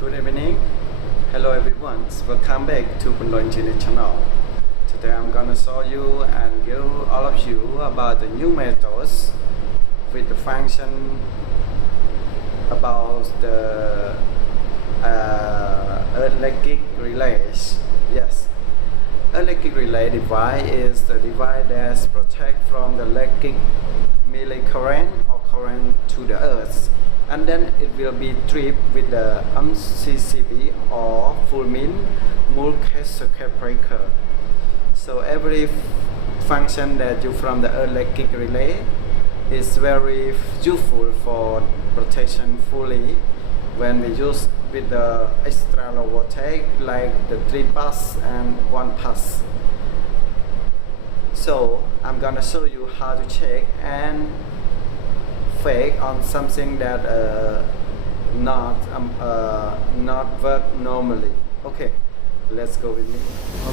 Good evening. Hello everyone. Welcome back to Punlok channel. Today I'm gonna show you and give all of you about the new methods with the function about the electric relays. Yes, electric relay device is the device that protects from the electric melee current or current to the earth, and then it will be tripped with the MCCB or full mean multi circuit breaker. So every function that you from the electric relay is very useful for protection fully when we use with the extra low voltage like the 3 bus and 1 bus. So I'm gonna show you how to check and fake on something that not work normally. Okay, let's go with me.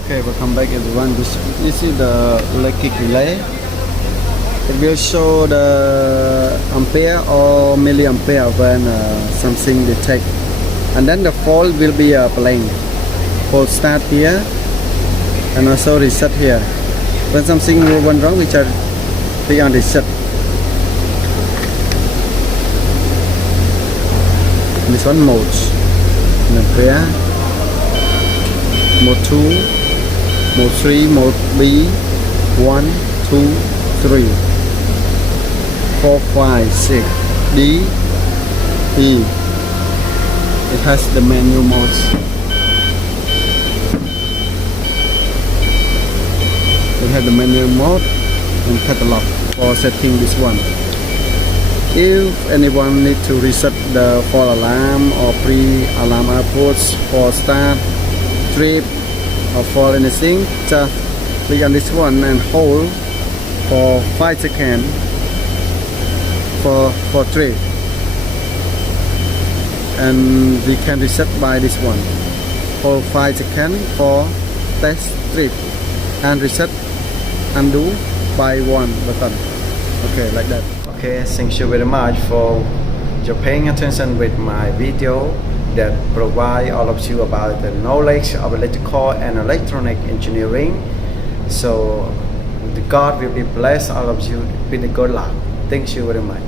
Okay, welcome back everyone. This is the electric relay. It will show the ampere or milliampere when something detect, and then the fault will be a blank. Fault start here and also reset here. When something went wrong, we just click on reset. This one modes, ampere, mode 2, mode 3, mode B, 1, 2, 3, 4, 5, 6, D, E. It has the menu modes. It has the menu mode and catalog for setting this one. If anyone need to reset the false alarm or pre-alarm outputs for start, trip or for anything, just click on this one and hold for 5 seconds for trip, and we can reset by this one. Hold 5 seconds for test trip and reset undo by 1 button. Okay, like that. Okay, thank you very much for your paying attention with my video that provide all of you about the knowledge of electrical and electronic engineering. So God will be bless all of you with the good luck. Thank you very much.